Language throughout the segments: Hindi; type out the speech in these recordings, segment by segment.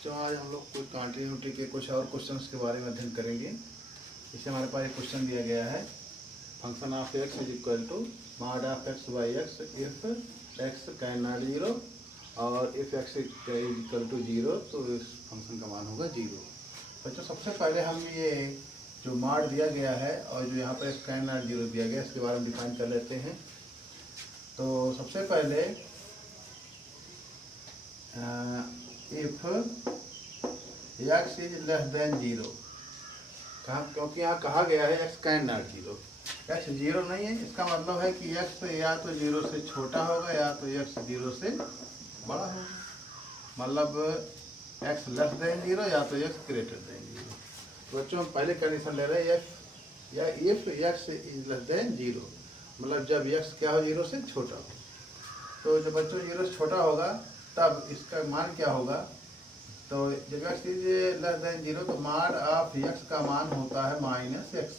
तो आज हम लोग कुछ कॉन्टिन्यूटी के कुछ और क्वेश्चंस के बारे में अध्ययन करेंगे। इससे हमारे पास एक क्वेश्चन दिया गया है, function of X is equal to mod of X by X if X can not zero और if X is equal to zero तो इस फंक्शन का मान होगा जीरो। बच्चों सबसे पहले हम ये जो मॉड दिया गया है और जो यहाँ पर एक्स कैन नॉट जीरो दिया गया है इसके बारे में डिफाइन कर लेते हैं। तो सबसे पहले if X is less than zero, क्योंकि यहाँ कहा गया है x can not zero, x zero नहीं है, इसका मतलब है कि एक्स या तो जीरो से छोटा होगा या तो एक्स जीरो से बड़ा होगा। मतलब एक्स लेस देन जीरो या तो एक्स ग्रेटर देन जीरो। तो बच्चों हम पहले कंडीशन ले रहे हैं एक्स या if X is less than zero, मतलब जब एक्स क्या हो, जीरो से छोटा हो। तो जब बच्चों जीरो से छोटा होगा तब इसका मान क्या होगा, तो जब x is less than zero तो मॉड ऑफ एक्स का मान होता है माइनस एक्स।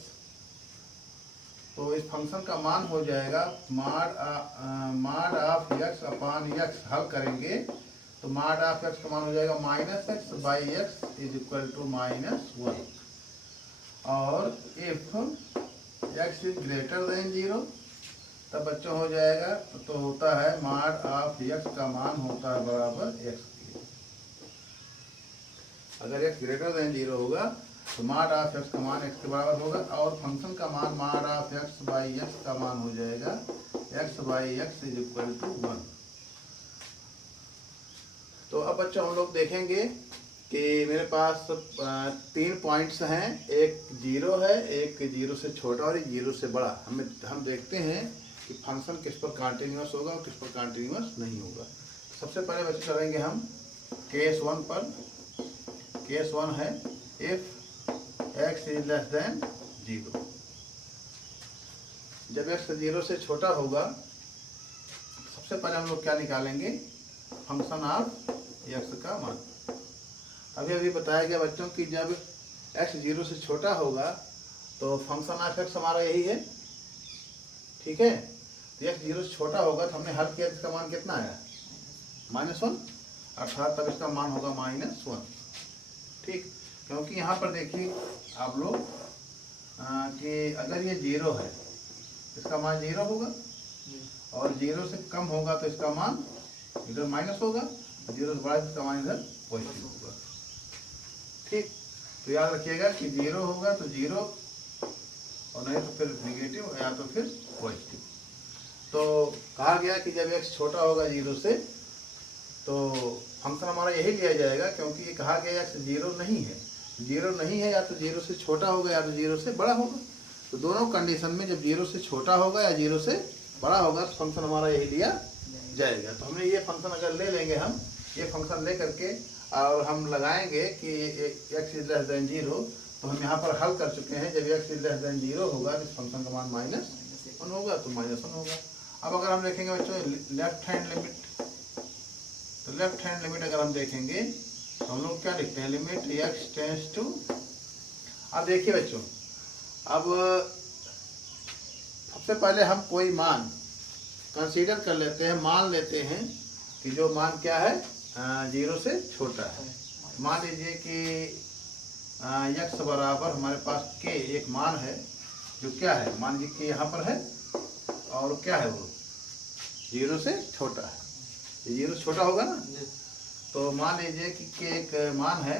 तो इस फंक्शन का मान हो जाएगा mod of x upon x. हल करेंगे तो मॉड ऑफ एक्स का मान हो जाएगा minus X by X is equal to minus one. और if X is greater than zero तब बच्चों हो जाएगा तो होता है मॉड ऑफ एक्स का मान होता है बराबर एक्स के। अगर एक्स ग्रेटर देन जीरो होगा तो मॉड ऑफ एक्स का मान एक्स के बराबर होगा और फंक्शन का मान mod of X by X का मान हो जाएगा X by X is equal to one. तो अब बच्चों हम लोग देखेंगे कि मेरे पास 3 पॉइंट्स हैं, एक जीरो है, एक जीरो से छोटा और एक जीरो से बड़ा। हम देखते हैं कि फंक्शन किस पर कॉन्टिन्यूअस होगा और किस पर कॉन्टिन्यूअस नहीं होगा। सबसे पहले बच्चे करेंगे हम केस वन पर। केस वन है if X is less than zero. जब एक्स जीरो से छोटा होगा सबसे पहले हम लोग क्या निकालेंगे, फंक्शन ऑफ एक्स का मान। अभी बताया गया बच्चों कि जब एक्स जीरो से छोटा होगा तो फंक्शन ऑफ एक्स हमारा यही है, ठीक है। तो एक्स जीरो से छोटा होगा तो हमने हल किया, इसका मान कितना आया, माइनस वन, अर्थात तब इसका मान होगा माइनस वन, ठीक। क्योंकि यहाँ पर देखिए आप लोग कि अगर ये जीरो है इसका मान जीरो होगा और जीरो से कम होगा तो इसका मान इधर माइनस होगा, जीरो से बड़ा इसका मान इधर पॉजिटिव होगा, ठीक। तो याद रखिएगा कि जीरो होगा तो जीरो और नहीं तो फिर निगेटिव या तो फिर पॉजिटिव। तो कहा गया कि जब एक्स छोटा होगा जीरो से तो फंक्शन हमारा यही लिया जाएगा, क्योंकि ये कहा गया एक्स जीरो नहीं है। जीरो नहीं है, या तो जीरो से छोटा होगा या तो जीरो से बड़ा होगा। तो दोनों कंडीशन में जब जीरो से छोटा होगा या जीरो से बड़ा होगा तो फंक्शन हमारा यही लिया जाएगा। तो हमने ये फंक्शन अगर ले लेंगे, हम ये फंक्शन ले करके और हम लगाएंगे कि x is less than zero, तो हम यहाँ पर हल कर चुके हैं। जब x is less than zero होगा तो फंक्शन का मान माइनस वन होगा तो माइनस वन होगा। अब अगर हम देखेंगे बच्चों लेफ्ट हैंड लिमिट, तो लेफ्ट हैंड लिमिट अगर हम देखेंगे तो हम लोग क्या लिखते हैं, लिमिट एक्स टेंड्स टू। अब देखिए बच्चों, अब सबसे पहले हम कोई मान कंसीडर कर लेते हैं, मान लेते हैं कि जो मान क्या है, जीरो से छोटा है। मान लीजिए कि एक्स बराबर हमारे पास के एक मान है जो क्या है, मान लीजिए कि यहाँ पर है और क्या है, वो जीरो से छोटा है। ये जीरो से छोटा होगा ना, तो मान लीजिए कि के एक मान है,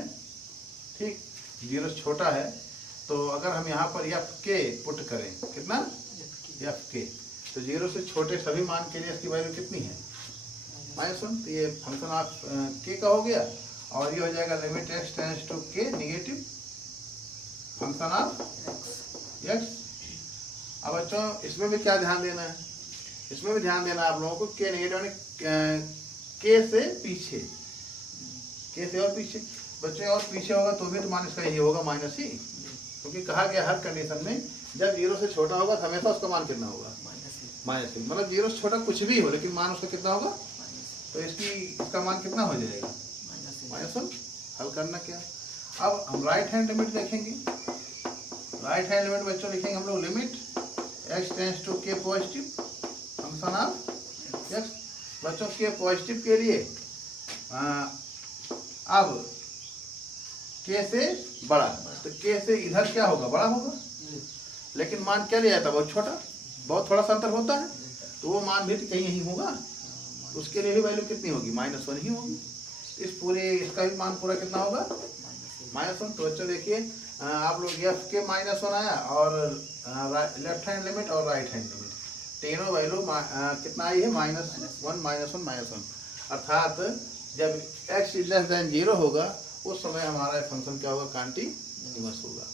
ठीक, जीरो से छोटा है। तो अगर हम यहाँ पर एफ के पुट करें, कितना एफ के, तो जीरो से छोटे सभी मान के लिए इसकी वैल्यू कितनी है, माइनस वन। तो ये फंक्शन ऑफ के का हो गया और ये हो जाएगा limit x tends to k negative function of X. अब बच्चों इसमें भी क्या ध्यान देना है, इसमें भी ध्यान देना आप लोगों को, के निगेटिव के से पीछे, के से और पीछे। बच्चों और पीछे होगा तो भी तो मान इसका यही होगा, माइनस ही, क्योंकि कहा गया हर कंडीशन में जब जीरो से छोटा होगा तो हमेशा उसका मान कितना होगा, माइनस ही। मतलब जीरो से छोटा कुछ भी हो लेकिन मान उसका कितना होगा, तो इसका मान कितना हो जाएगा, माइनस वन। हल करना क्या, अब हम राइट हैंड लिमिट देखेंगे। राइट हैंड लिमिट बच्चों लिखेंगे हम लोग limit x tends to k positive function of x. बच्चों के पॉजिटिव के लिए अब के से बड़ा, तो के से इधर क्या होगा, बड़ा होगा, लेकिन मान क्या ले जाता है, बहुत छोटा, बहुत थोड़ा सा अंतर होता है, तो वो मान भी कहीं यही होगा, तो उसके लिए भी वैल्यू कितनी होगी, -1 ही होगी। इस पूरे इसका भी मान पूरा कितना होगा, -1। तो बच्चों देखिए आप लोग एफ के -1 आया और लेफ्ट हैंड लिमिट और राइट हैंड लिमिट तीनों वैल्यू कितना आई है, -1 -1 अर्थात जब x लेस देन 0 होगा उस समय हमारा फंक्शन क्या होगा, कॉन्टिन्यूअस होगा।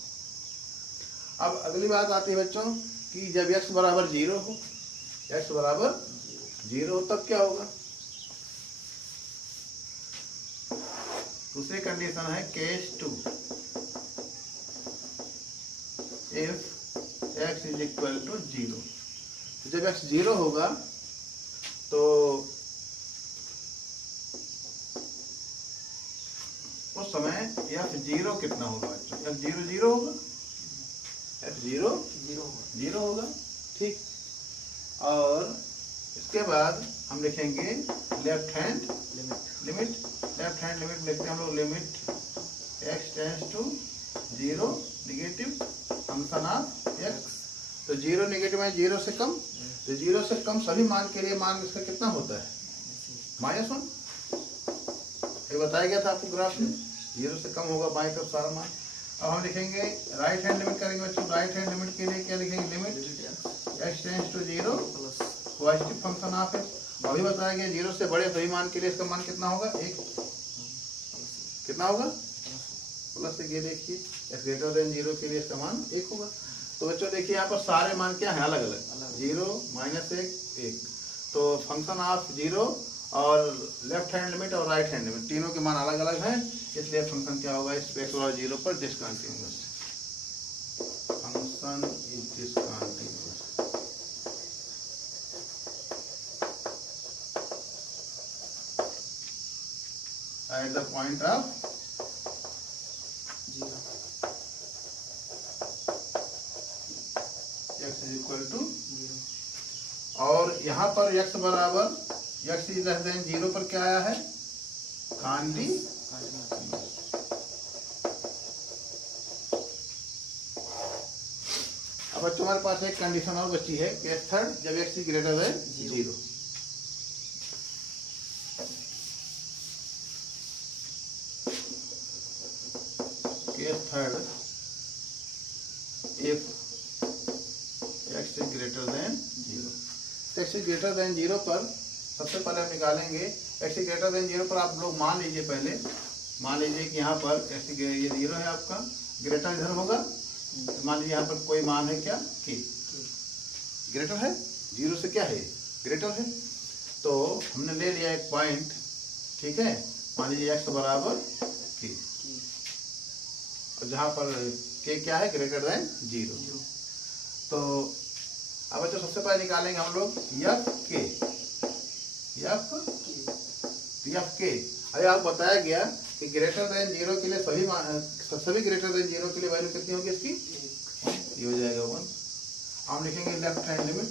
अब अगली बात आती है बच्चों कि जब x बराबर 0 हो, x बराबर 0 हो तब क्या होगा। दूसरी कंडीशन है case 2, if x is equal to 0। जब x 0 होगा तो उस समय f0 कितना होगा बच्चों, f0 0 होगा, f0 0 होगा, ठीक। और इसके बाद हम लिखेंगे left hand limit, left hand limit लिखते हैं हम लोग, limit x tends to 0 negative function of x। तो 0 नेगेटिव है, 0 से कम, तो 0 से कम सभी मान के लिए मान इसका कितना होता है, -1। ये बताया गया था आपको ग्राफ में, 0 से कम होगा बाएं तरफ सारा मान। अब हम लिखेंगे राइट हैंड लिमिट करेंगे बच्चों, राइट हैंड लिमिट के लिए क्या लिखेंगे, limit x tends to 0 positive function of x। अभी बताया गया 0 से बड़े सभी मान के लिए इसका मान कितना होगा, 1 कितना होगा, प्लस। ये देखिए x ग्रेटर देन 0 के लिए इसका मान 1 होगा। तो बच्चों देखिए यहाँ पर सारे मान क्या हैं, अलग अलग, 0 -1 1। तो फंक्शन ऑफ 0 और लेफ्ट हैंड लिमिट और राइट हैंड लिमिट तीनों के मान अलग अलग हैं, इसलिए फंक्शन क्या होगा, इस x और 0 पर discontinuous, function is discontinuous. At the point of 0 x is equal to 0। और यहाँ पर x बराबर x इज लेस देन 0 पर क्या आया है, कॉन्टिन्यूअस। अब बच्चों हमारे पास एक कंडीशन और बची है, केस थर्ड, जब x is greater then 0। Case third, if x is greater then 0। x is greater then 0 पर सबसे पहले हम निकालेंगे x इज ग्रेटर देन 0 पर आप लोग मान लीजिए, पहले मान लीजिए कि यहाँ पर x ये 0 है आपका, ग्रेटर इधर होगा, मान लीजिए यहाँ पर कोई मान है क्या, k ग्रेटर है 0 से, क्या है ग्रेटर है। तो हमने ले लिया एक पॉइंट, ठीक है, मान लीजिए x बराबर k, और जहाँ पर k क्या है, ग्रेटर देन 0। तो अब बच्चों सबसे पहले निकालेंगे हम लोग एफ के। अरे आप बताया गया कि ग्रेटर देन 0 के लिए सभी ग्रेटर देन 0 के लिए वैल्यू कितनी होगी इसकी, ये हो जाएगा 1। हम लिखेंगे left hand limit,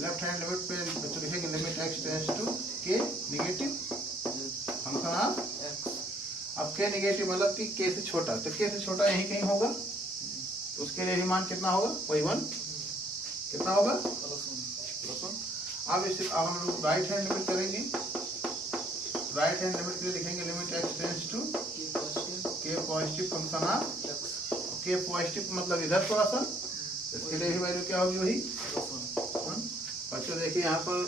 left hand limit पे बच्चों लिखेंगे limit x tends to k negative function of x। अब k नेगेटिव मतलब कि k से छोटा, तो k से छोटा यहीं कहीं होगा, तो उसके लिए भी मान कितना होगा, वही 1 कितना होगा, +1। अब हम लोग राइट हैंड लिमिट करेंगे, राइट हैंड लिमिट के लिए लिखेंगे limit x tends to k positive function of x। k positive मतलब इधर थोड़ा सा, इसके लिए भी वैल्यू क्या होगी, वही 1। बच्चों देखिए यहाँ पर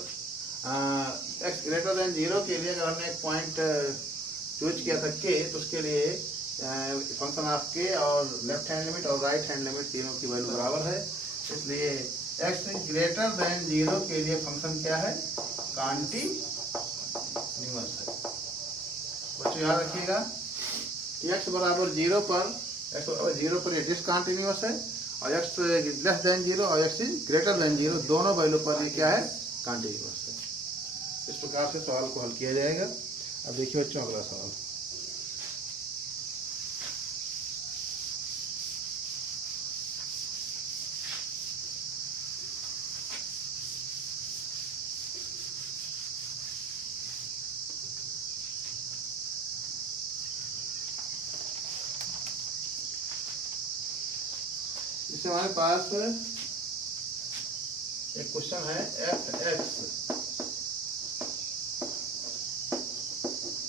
x ग्रेटर देन 0 के लिए अगर हमने एक पॉइंट चूज किया था k, तो उसके लिए फंक्शन ऑफ k और लेफ्ट हैंड लिमिट और राइट हैंड लिमिट तीनों की वैल्यू बराबर है, इसलिए x ग्रेटर देन 0 के लिए फंक्शन क्या है, कॉन्टिन्यूअस है। बच्चों याद रखिएगा कि x बराबर 0 पर, x बराबर 0 पर ये डिसकंटिन्यूअस है, और x लेस देन 0 और x ग्रेटर देन 0 दोनों वैल्यू पर ये क्या है, कॉन्टिन्यूअस है। इस प्रकार से सवाल को हल किया जाएगा। अब देखिए बच्चों अगला सवाल, इससे हमारे पास एक क्वेश्चन है F x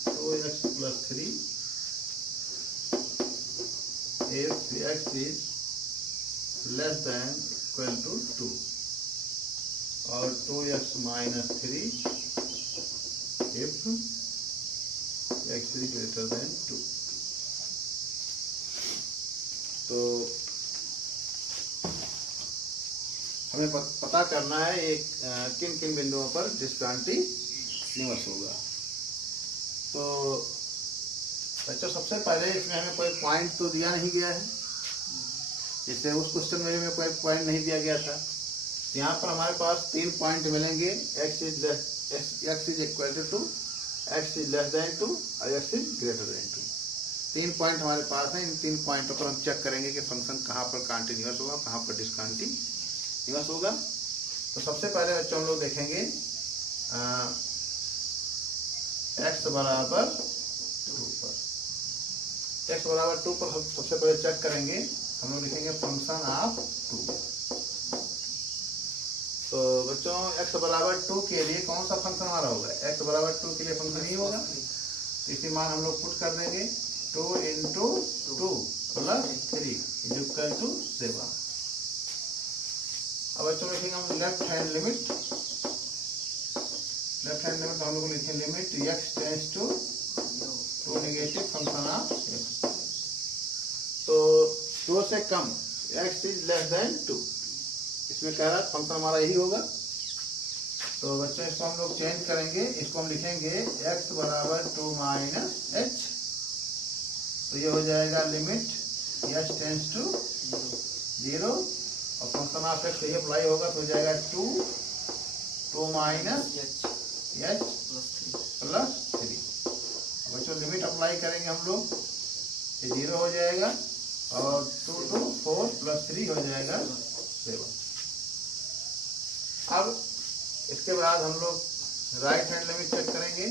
2x + 3 if x is less than equal to 2 और 2x - 3 if x is greater than 2। तो हमें पता करना है एक किन किन बिंदुओं पर डिस्कंटिन्यूअस होगा। तो बच्चों सबसे पहले इसमें हमें कोई पॉइंट तो दिया नहीं गया है, जैसे उस क्वेश्चन में हमें कोई पॉइंट नहीं दिया गया था। यहाँ पर हमारे पास 3 पॉइंट मिलेंगे, x is equal to 2, x is less than 2 और x is greater than 2। 3 point हमारे पास हैं। इन 3 पॉइंटों पर हम चेक करेंगे कि फंक्शन कहाँ पर कंटिन्यूअस होगा, कहाँ पर डिसकंटिन्यूअस होगा। तो सबसे पहले बच्चों हम लोग देखेंगे x बराबर 2 पर। x बराबर 2 पर हम सबसे पहले चेक करेंगे, हम लोग लिखेंगे फंक्शन ऑफ 2। तो बच्चों x बराबर 2 के लिए कौन सा फंक्शन हमारा होगा? x बराबर 2 के लिए फंक्शन ही होगा, इसी मान हम लोग पुट कर देंगे 2 × 2 + 3 = 7। अब बच्चों लिखेंगे हम left hand limit. Left hand limit हम लोग लिखेंगे limit x tends to 2 negative function of x। तो 2 से कम x इज लेस देन 2, इसमें कह रहा है फंक्शन हमारा यही होगा। तो बच्चों इसको हम लोग चेंज करेंगे, इसको हम लिखेंगे x बराबर 2 - h। तो ये हो जाएगा लिमिट h टेंड्स टू 0 और फंक्शन ऑफ x यही अप्लाई होगा, तो हो जाएगा 2 - h + 3। बच्चों लिमिट अप्लाई करेंगे हम लोग, ये 0 हो जाएगा और 2 × 4 + 3 हो जाएगा 7। अब इसके बाद हम लोग राइट हैंड लिमिट चेक करेंगे।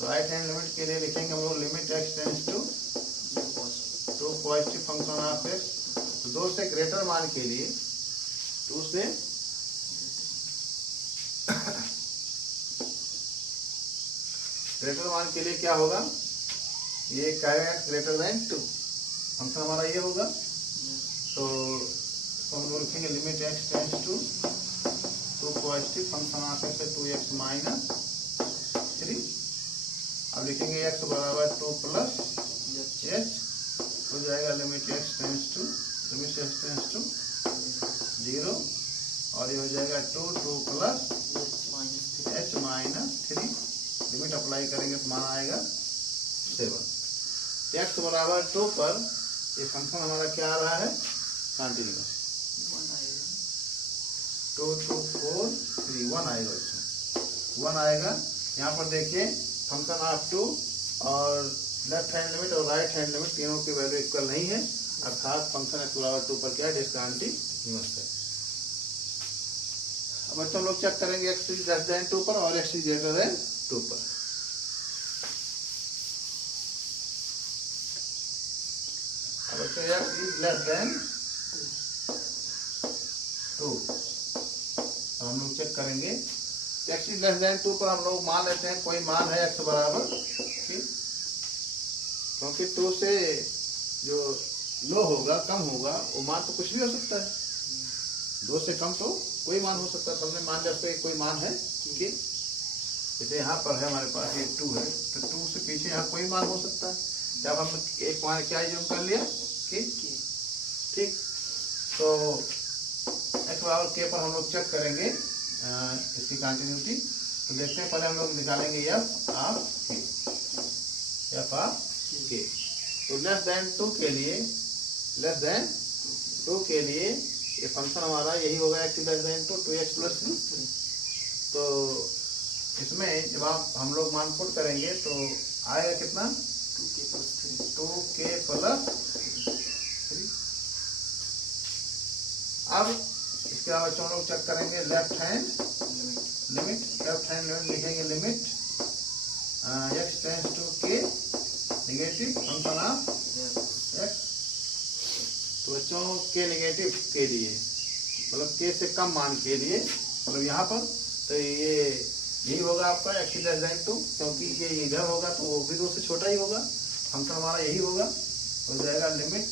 राइट हैंड लिमिट के लिए लिखेंगे हम लोग limit x tends to 2 positive function of x। तो 2 से ग्रेटर मान के लिए 2 से ग्रेटर मान के लिए क्या होगा? ये x ग्रेटर देन 2 फंक्शन हमारा ये होगा। तो हम लोग लिखेंगे limit x tends to 2 positive function of x 2x - 3। अब लिखेंगे x बराबर 2 + h हो जाएगा लिमिट x टेंड्स टू 0 और ये हो जाएगा 2 + h - 3। लिमिट अप्लाई करेंगे तो मान आएगा 7। x बराबर 2 पर ये फंक्शन हमारा क्या आ रहा है? कंटिन्यूअस। 2 2 4 3 1 आएगा, इसमें 1 आएगा। यहाँ पर देखिए फंक्शन ऑफ 2 और लेफ्ट हैंड लिमिट और राइट हैंड लिमिट तीनों की वैल्यू इक्वल नहीं है, अर्थात फंक्शन x बराबर 2 पर क्या डिसकंटिन्यूअस है। अब बच्चों लोग चेक करेंगे x इज लेस देन 2 पर और x इज ग्रेटर देन 2 पर। अब बच्चों x इज लेस देन 2 हम लोग चेक करेंगे। x इज लेस देन 2 पर हम लोग मान लेते हैं कोई मान है x बराबर, ठीक, क्योंकि 2 से जो लो होगा, कम होगा, वो मान तो कुछ भी हो सकता है। 2 से कम तो कोई मान हो सकता है। तो हमने मान लिया उसका कोई मान है, ठीक है। जैसे यहाँ पर है हमारे पास ये 2 है, तो 2 से पीछे यहाँ कोई मान हो सकता है। जब हम एक मान क्या यूज कर लिया कि ठीक। तो x बराबर k पर हम लोग चेक करेंगे इसकी कंटिन्यूटी। तो देखते हैं, पहले हम लोग निकालेंगे f ऑफ k। तो लेस देन 2 के लिए ये फंक्शन हमारा यही होगा x लेस देन 2 2x + 3। तो इसमें जब आप हम लोग मान पुट करेंगे तो आएगा कितना? 2k + 3। अब इसके बाद बच्चों लोग चेक करेंगे left hand limit. Left hand limit लिखेंगे limit x tends to k negative function of x। तो बच्चों बच्चों के नेगेटिव के लिए, मतलब के से कम मान के लिए, मतलब यहाँ पर तो ये यही होगा आपका x लेस देन 2, क्योंकि ये इधर होगा तो वो भी 2 से छोटा ही होगा, फंक्शन हमारा यही होगा। हो जाएगा लिमिट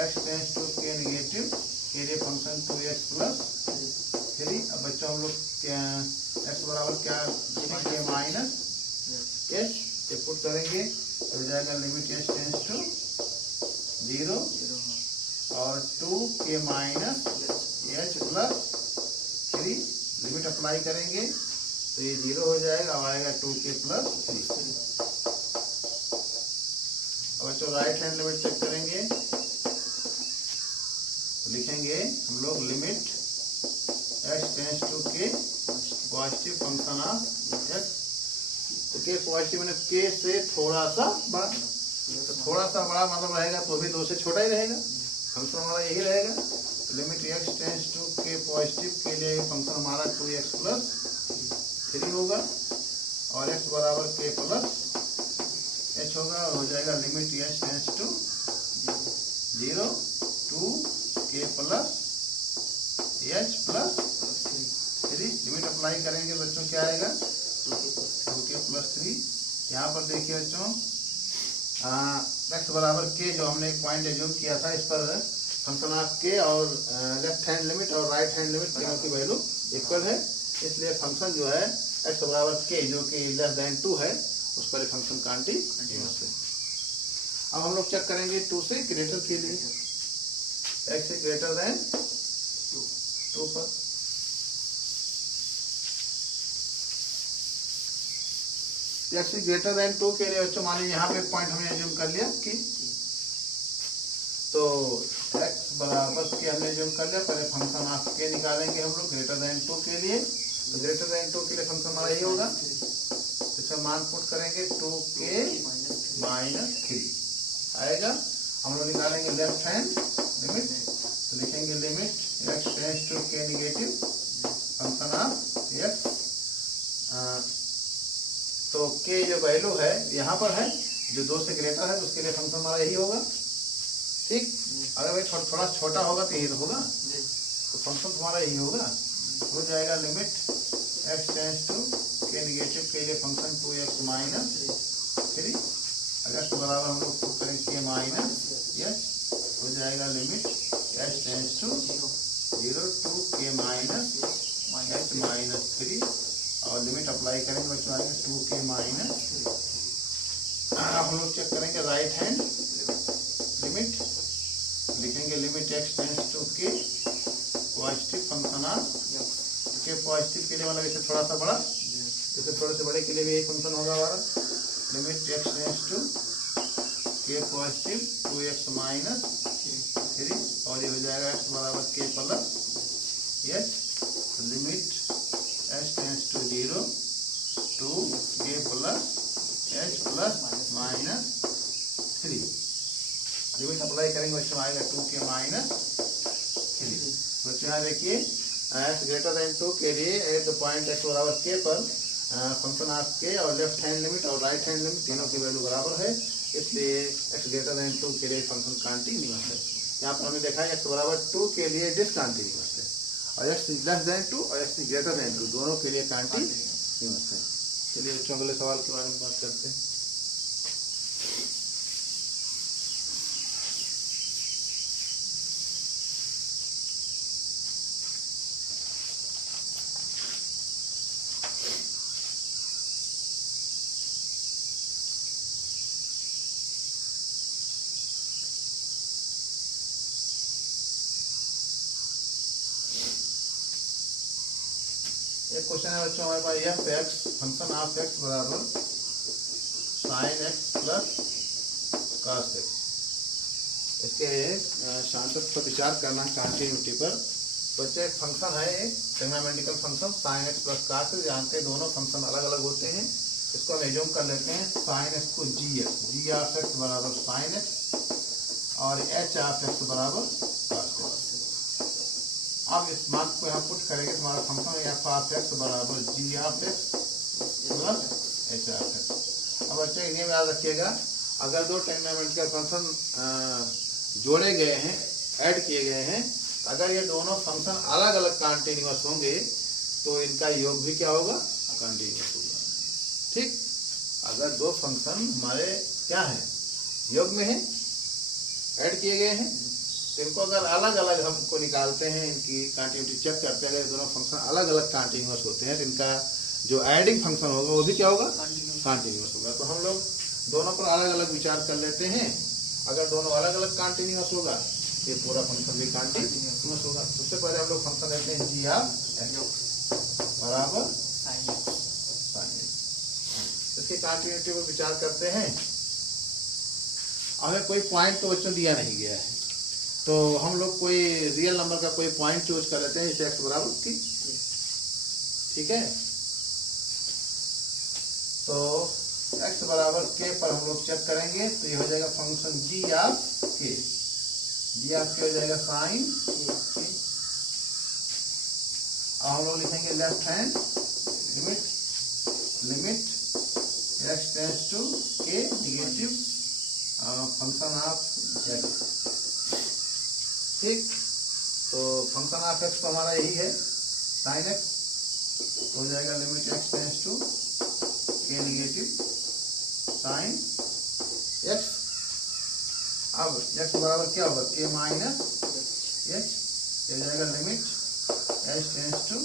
x टेंस टू के नेगेटिव के लिए फंक्शन 2x प्लस 3। अब बच्चों हम लोग x बराबर क्या के माइनस h ये पुट करेंगे तो हो जाएगा लिमिट h टेंस टू 0 और 2 के minus h plus 3। Limit apply करेंगे तो ये 0 हो जाएगा, अब आएगा 2 के प्लस 3। अब बच्चों राइट हैंड लिमिट चेक करेंगे तो लिखेंगे हम लोग limit x tends to k positive function of x। तो के पॉजिटिव मैंने के से थोड़ा सा बड़ा, तो थोड़ा सा बड़ा मतलब रहेगा तो भी 2 से छोटा ही रहेगा, फंक्शन हमारा यही रहेगा। तो limit x tends to k positive के लिए फंक्शन हमारा 2x प्लस 3 होगा और x बराबर के प्लस h होगा, हो जाएगा limit h tends to 0 2 k plus h plus 3। Limit apply करेंगे बच्चों क्या आएगा 2 के प्लस 3। यहाँ पर देखिए बच्चों x बराबर के जो हमने एक पॉइंट एज्यूम किया था, इस पर फंक्शन ऑफ के और लेफ्ट हैंड लिमिट और राइट हैंड लिमिट तीनों की वैल्यू इक्वल है, इसलिए फंक्शन जो है x बराबर के जो कि लेस देन 2 है उस पर फंक्शन कंटीन्यूअस है। अब हम लोग चेक करेंगे 2 से ग्रेटर के लिए, x से ग्रेटर देन 2 पर। x से ग्रेटर देन 2 के लिए बच्चों मानिए यहाँ पे पॉइंट हमने एज्यूम कर लिया कि तो x बराबर के हमने एज्यूम कर लिया, पहले फंक्शन ऑफ के निकालेंगे हम लोग ग्रेटर देन 2 के लिए। तो ग्रेटर देन 2 के लिए फंक्शन हमारा यही होगा, इसका मान पुट करेंगे 2k माइनस 3 आएगा। हम लोग निकालेंगे लेफ्ट हैंड लिमिट तो लिखेंगे लिमिट x टेंस टू के नेगेटिव फंक्शन ऑफ x। तो के जो वैल्यू है यहाँ पर है जो 2 से ग्रेटर है, तो उसके लिए फंक्शन हमारा यही होगा, ठीक। अगर भाई थोड़ा छोटा होगा तो यही होगा, तो फंक्शन तुम्हारा यही होगा। हो जाएगा लिमिट x टेंस टू के नेगेटिव के लिए फंक्शन 2x माइनस 3। अगर तो बराबर हम लोग पुट करेंगे के माइनस यस, हो जाएगा लिमिट x टेंस टू 0 2 के माइनस h माइनस 3 और लिमिट अप्लाई करेंगे बच्चों आएगा 2 के माइनस। अब हम लोग चेक करेंगे राइट हैंड लिमिट, लिखेंगे limit x tends to k positive function of के पॉजिटिव के लिए मतलब इसे थोड़ा सा बड़ा, इसे थोड़े से बड़े के लिए भी यही फंक्शन होगा हमारा limit x tends to k positive 2x minus 3 और ये हो जाएगा x बराबर के प्लस यस। Limit h tends to 0 2 k plus h plus minus 3। Limit apply करेंगे बच्चों आएगा 2 के माइनस 3। बच्चों यहाँ देखिए x ग्रेटर देन 2 के लिए एट द पॉइंट x बराबर के पर फंक्शन ऑफ के और लेफ्ट हैंड लिमिट और राइट हैंड लिमिट तीनों की वैल्यू बराबर है, इसलिए x ग्रेटर देन 2 के लिए फंक्शन कंटीन्यूअस है। यहाँ पर हमने देखा है x बराबर 2 के लिए डिसकंटीन्यूअस है और x लेस देन 2 और x ग्रेटर देन 2 दोनों के लिए कंटीन्यूअस है। चलिए बच्चों अगले सवाल के बारे में बात करते हैं। एक क्वेश्चन है बच्चों हमारे पास F X function of X बराबर sine X plus cos X. इसके शांत पर विचार करना कंटिन्यूटी पर। बच्चे एक फंक्शन है एक trigonometrical function sine X plus cos x, जानते हैं दोनों फंक्शन अलग अलग होते हैं। इसको हम एज्यूम कर लेते हैं साइन एक्स को जी ऑफ एक्स बराबर साइन एक्स और एच ऑफ एक्स बराबर कॉस एक्स। अब इस मान को यहाँ पुट करेंगे तुम्हारा फंक्शन एफ ऑफ एक्स बराबर G of X plus H of X. अब बच्चे इन्हें याद रखिएगा, अगर दो ट्रिग्नोमेट्रिकल फंक्शन जोड़े गए हैं ऐड किए गए हैं, अगर ये दोनों फंक्शन अलग अलग कंटिन्यूअस होंगे तो इनका योग भी क्या होगा, कंटिन्यूअस होगा। ठीक, अगर दो फंक्शन हमारे क्या है, योग में है, ऐड किए गए हैं, तो इनको अगर अलग अलग हमको निकालते हैं, इनकी कंटिन्यूटी चेक करते हैं, अगर दोनों फंक्शन अलग अलग कंटिन्यूअस होते हैं तो इनका जो एडिंग फंक्शन होगा वो भी क्या होगा, कंटिन्यूअस होगा। तो हम लोग दोनों पर अलग अलग विचार कर लेते हैं। अगर दोनों अलग अलग कंटिन्यूअस होगा ये पूरा फंक्शन भी कंटिन्यूअस होगा। सबसे पहले हम लोग फंक्शन लेते हैं जी ऑफ एक्स बराबर साइन एक्स, इसके कंटिन्यूटी पर विचार करते हैं। हमें कोई पॉइंट तो बच्चों दिया नहीं गया है, तो हम लोग कोई रियल नंबर का कोई पॉइंट चूज कर लेते हैं, जैसे एक्स बराबर की, ठीक है। तो x बराबर के पर हम लोग चेक करेंगे तो ये हो जाएगा फंक्शन जी ऑफ के, जी ऑफ के हो जाएगा साइन के। अब हम लोग लिखेंगे left hand limit, limit x tends to k negative function of x। ठीक, तो फंक्शन ऑफ x तो हमारा यही है साइन x, तो हो जाएगा limit x tends to k negative sign x। अब x बराबर क्या होगा, के माइनस h, ये हो जाएगा limit h tends to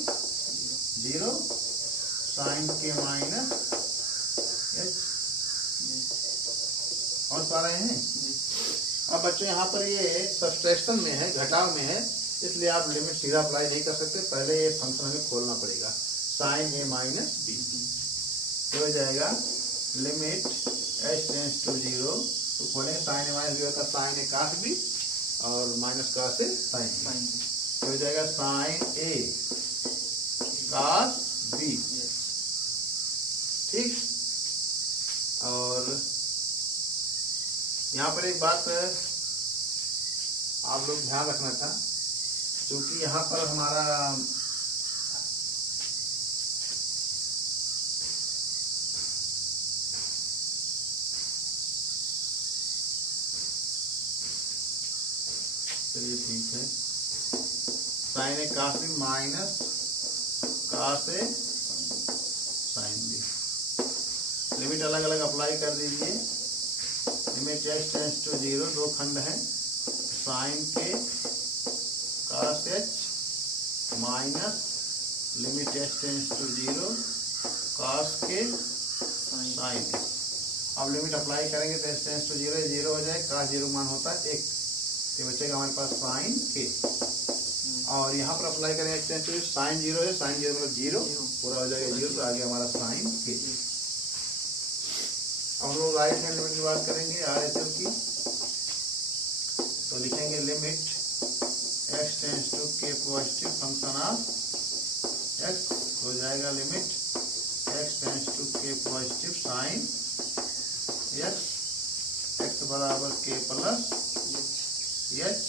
0 sine k minus h। और पा रहे हैं। अब बच्चों यहाँ पर ये सब्सट्रैक्शन में है, घटाव में है, इसलिए आप लिमिट सीधा अप्लाई नहीं कर सकते, पहले ये फंक्शन हमें खोलना पड़ेगा, साइन ए माइनस बी। तो हो जाएगा लिमिट h टेंड्स टू 0, तो खोलेंगे साइन ए माइनस बी होता है साइन ए काट बी और माइनस काट से साइन बी, तो हो जाएगा साइन ए काट बी। ठीक, और यहाँ पर एक बात आप लोग ध्यान रखना था, क्योंकि यहाँ पर हमारा चलिए ठीक है, sine a cos b minus cos a sine B, limit अलग अलग अप्लाई कर दीजिए। लिमिट x टेंड्स टू 0, दो खंड हैं, sine k cos h minus limit x tends to 0 cos k sine h। अब लिमिट अप्लाई करेंगे तो x टेंड्स टू 0, 0 हो जाए, कास 0 मान होता है 1, तो बचेगा हमारे पास साइन के। और यहाँ पर अप्लाई करेंगे x टेंड्स टू साइन 0 है, साइन 0 मतलब 0 पूरा हो जाएगा 0, तो आ गया हमारा साइन के। अब हम लोग राइट हैंड लिमिट की बात करेंगे RHL की, तो लिखेंगे limit x tends to k positive function of x, हो जाएगा limit x tends to k positive sign x, x बराबर के प्लस h,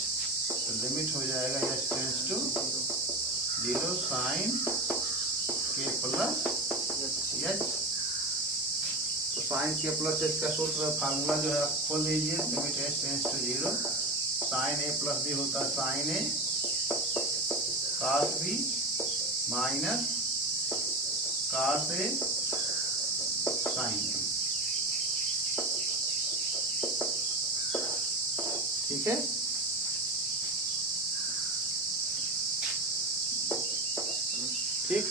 तो लिमिट हो जाएगा x tends to 0 sine k plus h। तो साइन के प्लस एच का सूत्र फार्मूला जो है आप खोल लीजिए, limit h tends to 0 sine a plus b होता है sine a cos b minus cos a sine b. ठीक है, ठीक,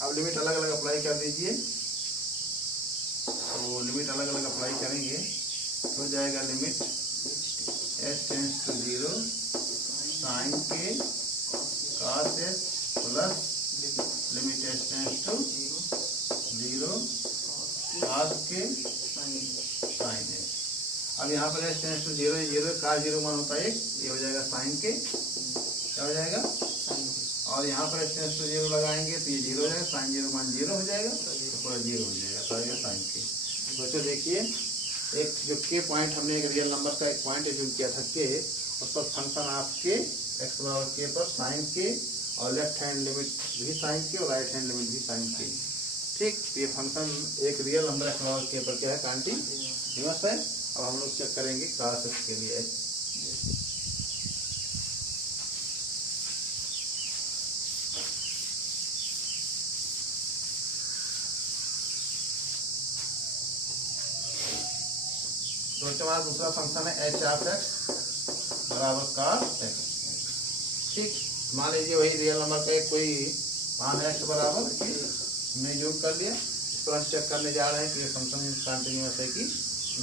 अब लिमिट अलग अलग अप्लाई कर दीजिए, तो लिमिट अलग अलग अप्लाई करेंगे तो जाएगा limit h tends to 0 sine k cos h plus limit h tends to 0 cos k sine h। अब यहाँ पर h टेंड्स टू 0 0, कास 0 मान होता है 1, ये हो जाएगा साइन के, क्या हो जाएगा, और यहाँ पर h टेंड्स टू 0 लगाएंगे तो ये 0 हो जाएगा, साइन 0 मान 0 हो जाएगा, तो पूरा 0 हो जाएगा, तो आएगा साइन के। बच्चों देखिए, एक जो के पॉइंट हमने एक रियल नंबर का एक पॉइंट एज्यूम किया था के, उस पर फंक्शन ऑफ के x बराबर के पर साइन के, और लेफ्ट हैंड लिमिट भी साइन के और राइट हैंड लिमिट भी साइन के। ठीक, तो ये फंक्शन एक रियल नंबर x बराबर के पर क्या है, कंटिन्यूअस है। अब हम लोग चेक करेंगे कास x के लिए, तो बच्चों हमारा दूसरा फंक्शन है एच ऑफ एक्स बराबर cos एक्स। ठीक, मान लीजिए वही रियल नंबर का कोई मान है एक्स बराबर हमने यूज कर लिया। इस पर हम चेक करने जा रहे हैं कि ये फंक्शन कंटिन्यूअस है कि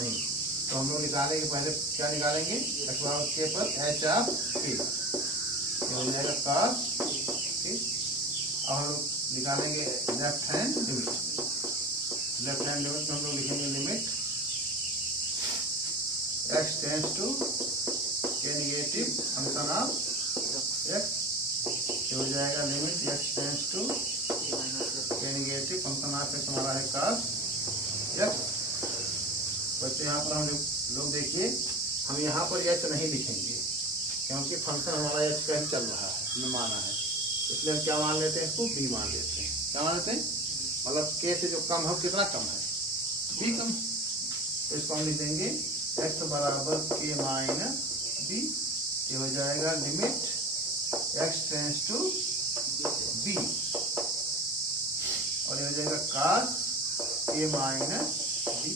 नहीं। तो हम लोग निकालेंगे, पहले क्या निकालेंगे, एक्स बराबर के पर एच ऑफ के, ये हो जाएगा cos। ठीक, अब हम लोग निकालेंगे left hand limit. Left hand limit में हम लोग लिखेंगे लिमिट एक्स टेंड्स टू के नेगेटिव फंक्शन ऑफ एक्स, ये हो जाएगा लिमिट एक्स टेंड्स टू के नेगेटिव फंक्शन ऑफ एक्स, हमारा है cos एक्स। बच्चे यहाँ पर हम लोग देखिए, हम यहाँ पर एच नहीं लिखेंगे क्योंकि फंक्शन हमारा एच का ही चल रहा है, हमने माना है, इसलिए हम क्या मान लेते हैं, इसको बी मान लेते हैं। क्या मान लेते हैं, मतलब के से जो कम है कितना कम है, बी कम। तो इसको हम लिख देंगे एक्स बराबर के माइनस बी, ये हो जाएगा limit x tends to b, और ये हो जाएगा cos के माइनस बी।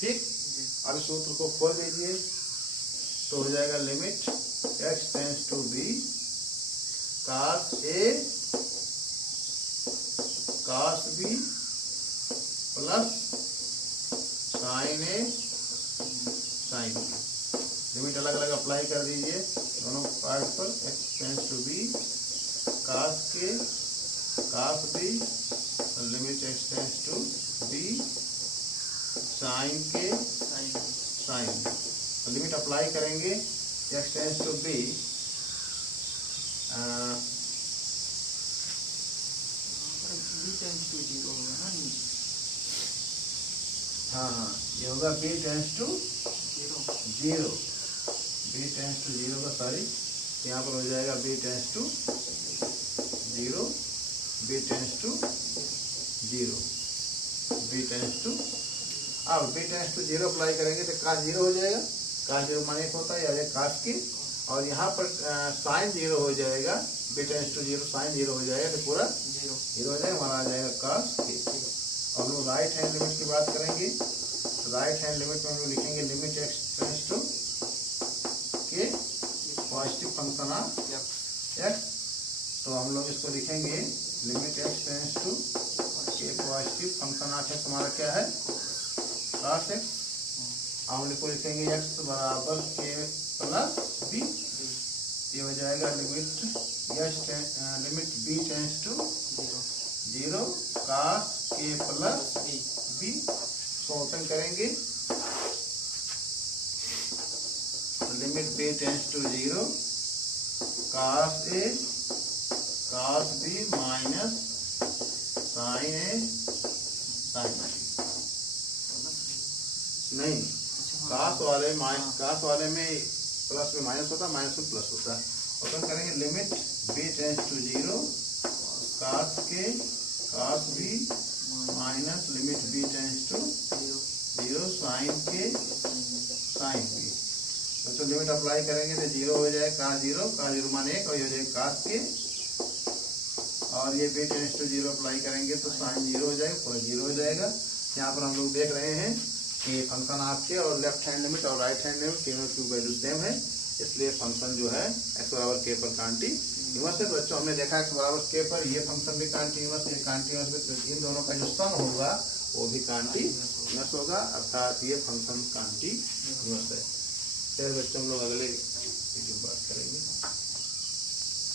ठीक, अब इस सूत्र को खोल दीजिए तो हो जाएगा limit x tends to b cos a cos b plus sin a sin b। Limit अलग अलग अप्लाई कर दीजिए दोनों पार्ट पर। X tends to b cos k cos b, limit x tends to b sin k sin b। Limit apply करेंगे एक्स टेंड्स टू बी, हाँ ये होगा b tends to zero, b tends to zero का सॉरी, यहाँ पर हो जाएगा b tends to zero, b tends to zero, b tends to. अब b tends to zero apply करेंगे तो cos जीरो हो जाएगा, cos जीरो मान एक होता है या cos की, और यहाँ पर sin जीरो हो जाएगा, b tends to zero sin zero हो जाएगा तो पूरा जीरो हो जाएगा, हमारा आ जाएगा cos के। अब हम लोग राइट हैंड लिमिट की बात करेंगे, राइट हैंड लिमिट में हम लोग लिखेंगे limit x tends to k positive function of x. तो हम लोग इसको लिखेंगे limit x tends to k positive function of x, हमारा क्या है cos एक्स। हम इसको लिखेंगे एक्स बराबर के प्लस बी, ये हो जाएगा limit limit b tends to zero cos k plus b. इसको ओपन करेंगे तो limit b tends to zero cos a cos b minus sin a sin b। नहीं, cos वाले में प्लस में माइनस होता है, माइनस में प्लस होता है। ओपन करेंगे limit b tends to zero cos k cos b minus limit b tends to zero sin k sin b। तो लिमिट अप्लाई करेंगे तो जीरो हो जाएगा cos जीरो मान एक, और ये हो जाएगा cos के, और ये b tends to zero apply करेंगे तो sin जीरो हो जाएगा, पूरा जीरो हो जाएगा। यहाँ पर हम लोग देख रहे हैं कि फंक्शन आपके और लेफ्ट हैंड लिमिट और राइट हैंड लिमिट तीनों की वैल्यू सेम है, इसलिए फंक्शन जो है एक्स बराबर के पर कंटीन्यूअस है। तो बच्चों हमने देखा एक्स बराबर के पर ये फंक्शन भी कंटीन्यूअस, ये कंटीन्यूअस में तो इन दोनों का जो सम होगा वो भी कंटीन्यूअस होगा, अर्थात ये फंक्शन कंटीन्यूअस है। फिर बच्चों हम लोग अगले वीडियो में बात करेंगे।